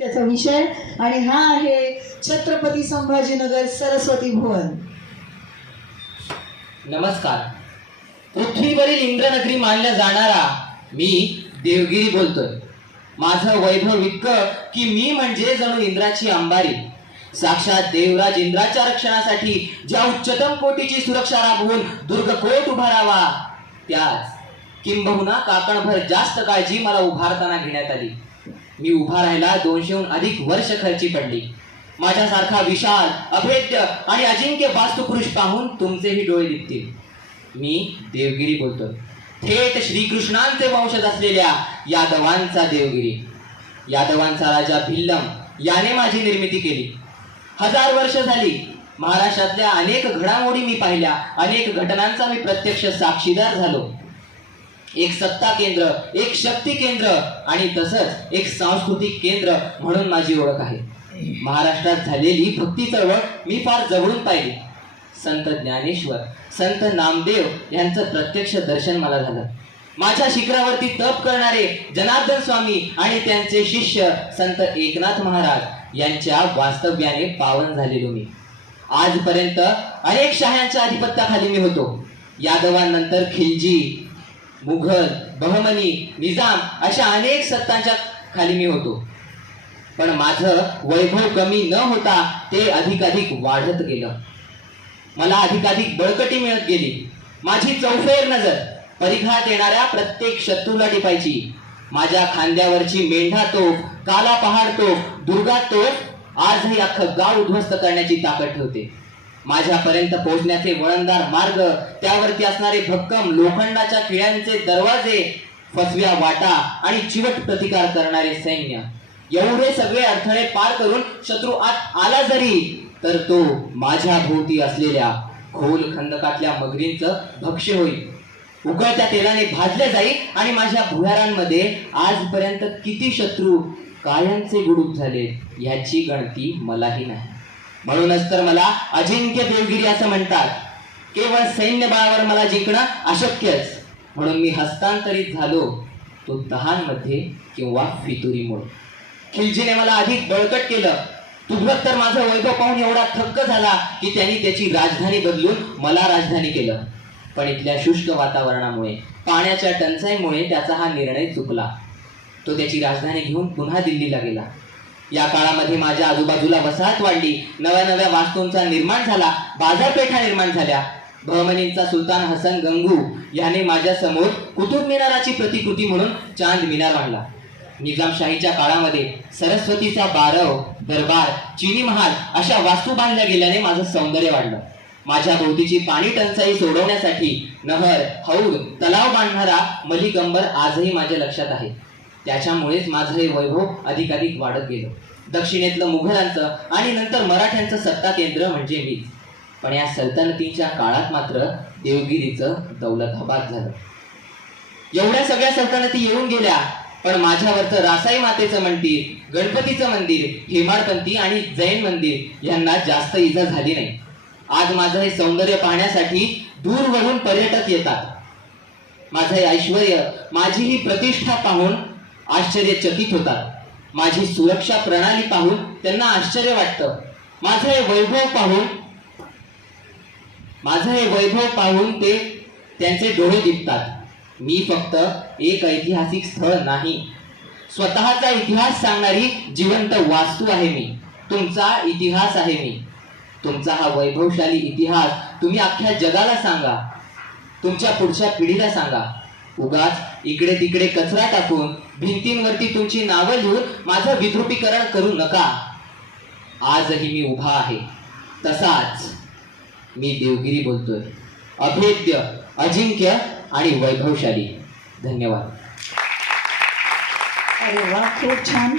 त्याचा विषय. आणि हा आहे छत्रपती संभाजीनगर सरस्वती भुवन. नमस्कार. पृथ्वीवरील इंद्रनगरी मानल्या जाणारा मी देवगिरी बोलतोय. माझं वैभव इतकं की मी म्हणजे जणू इंद्राची अंबारी. साक्षात देवराज इंद्राच्या रक्षणासाठी ज्या उच्चतम कोटीची सुरक्षा राबवून दुर्ग कोट उभारावा त्याच किंबहुना काकणभर जास्त काळजी मला उभारताना घेण्यात आली. मी उभा राहायला दोनशेहून अधिक वर्ष खर्ची पडली. माझ्यासारखा विशाल अभेद्य आणि अजिंक्य वास्तुपुरुष पाहून तुमचेही डोळे दिसतील मी देवगिरी बोलतो. थेट श्रीकृष्णांचे वंशज असलेल्या यादवांचा देवगिरी. यादवांचा राजा भिल्लम याने माझी निर्मिती केली. हजार वर्ष झाली महाराष्ट्रातल्या अनेक घडामोडी मी पाहिल्या. अनेक घटनांचा मी प्रत्यक्ष साक्षीदार झालो. एक सत्ता केंद्र एक शक्ती केंद्र आणि तसंच एक सांस्कृतिक केंद्र म्हणून माझी ओळख आहे. महाराष्ट्रात झालेली भक्ती चळवळ मी फार जवळून पाहिली. संत ज्ञानेश्वर संत नामदेव यांचं प्रत्यक्ष दर्शन मला झालं. माझ्या शिखरावरती तप करणारे जनार्दन स्वामी आणि त्यांचे शिष्य संत एकनाथ महाराज यांच्या वास्तव्याने पावन झालेलो मी. आजपर्यंत अनेक शहांच्या अधिपत्याखाली मी होतो. यादवांनंतर खिलजी मुघल बहमनी निजाम अशा अनेक सत्तांच्या खाली मी होतो. पण माझं वैभव कमी न होता ते अधिकाधिक वाढत गेलं. मला अधिकाधिक बळकटी मिळत गेली. माझी चौफेर नजर परिघात येणाऱ्या प्रत्येक शत्रूला टिपायची. माझ्या खांद्यावरची मेंढा तोफ काला पहाड तोफ दुर्गा तोफ आजही अख्खं गाव उद्ध्वस्त करण्याची ताकद ठेवते. माझ्यापर्यंत पोहोचण्याचे वळणदार मार्ग त्यावरती असणारे भक्कम लोखंडाच्या खिळ्यांचे दरवाजे फसव्या वाटा आणि चिवट प्रतिकार करणारे सैन्य. एवढे सगळे अडथळे पार करून शत्रू आत आला जरी तर तो माझ्या भोवती असलेल्या खोल खंदकातल्या मगरींचं भक्ष्य होईल. उकळत्या तेलाने भाजले जाईल आणि माझ्या भुयारांमध्ये आजपर्यंत किती शत्रू कायांचे गुडूप झाले याची गणती मलाही नाही. म्हणूनच तर मला अजिंक्य देवगिरी असं म्हणतात. केवळ सैन्य बळावर मला जिंकणं अशक्यच. म्हणून मी हस्तांतरित झालो. तो दहानमध्ये किंवा फितुरीमुळे. खिलजीने मला अधिक बळकट केलं. तुझं तर माझं वैभव पाहून एवढा थक्क झाला की त्यांनी त्याची राजधानी बदलून मला राजधानी केलं. पण इथल्या शुष्क वातावरणामुळे पाण्याच्या टंचाईमुळे त्याचा हा निर्णय चुकला. तो त्याची राजधानी घेऊन पुन्हा दिल्लीला गेला. या काळामध्ये माझ्या आजूबाजूला वसाहत वाढली. नव्या नव्या वास्तूंचा निर्माण झाला. बाजारपेठा निर्माण झाल्या. बहमनींचा सुलतान हसन गंगू याने माझ्यासमोर कुतुब मिनाराची प्रतिकृती म्हणून चांद मिनार बांधला. निजामशाहीच्या काळामध्ये सरस्वतीचा बारव दरबार चिनी महाल अशा वास्तू बांधल्या गेल्याने माझं सौंदर्य वाढलं. माझ्या भोवतीची पाणी टंचाई सोडवण्यासाठी नहर हौद तलाव बांधणारा मलिकंबर आजही माझ्या लक्षात आहे. त्याच्यामुळेच माझं हे वैभव अधिकाधिक वाढत गेलं. दक्षिणेतलं मुघलांचं आणि नंतर मराठ्यांचं सत्ता केंद्र म्हणजे मीच. पण या सल्तनतीच्या काळात मात्र देवगिरीचं दौलताबाद झालं. एवढ्या सगळ्या सल्तनती येऊन गेल्या पण माझ्यावरचं रासाई मातेचं मंदिर गणपतीचं मंदिर हेमाडपंथी आणि जैन मंदिर यांना जास्त इजा झाली नाही. आज माझं हे सौंदर्य पाहण्यासाठी दूरवरून पर्यटक येतात. माझं हे ऐश्वर माझी ही प्रतिष्ठा पाहून आश्चर्यचकित होतात. माझी सुरक्षा प्रणाली पाहून त्यांना आश्चर्य वाटतं. माझं हे वैभव पाहून माझं हे वैभव पाहून ते त्यांचे डोळे दिपतात मी फक्त एक ऐतिहासिक स्थळ नाही. स्वतःचा इतिहास सांगणारी जिवंत वास्तू आहे मी. तुमचा इतिहास आहे मी. तुमचा हा वैभवशाली इतिहास तुम्ही अख्ख्या जगाला सांगा. तुमच्या पुढच्या पिढीला सांगा. उगाच इकडे तिकडे कचरा टाकून भिंतींवरती तुमची नावं लिहून माझं विद्रुपीकरण करू नका. आजही मी उभा आहे. तसाच मी देवगिरी बोलतोय. अभेद्य अजिंक्य आणि वैभवशाली. धन्यवाद. अरे वा खूप छान.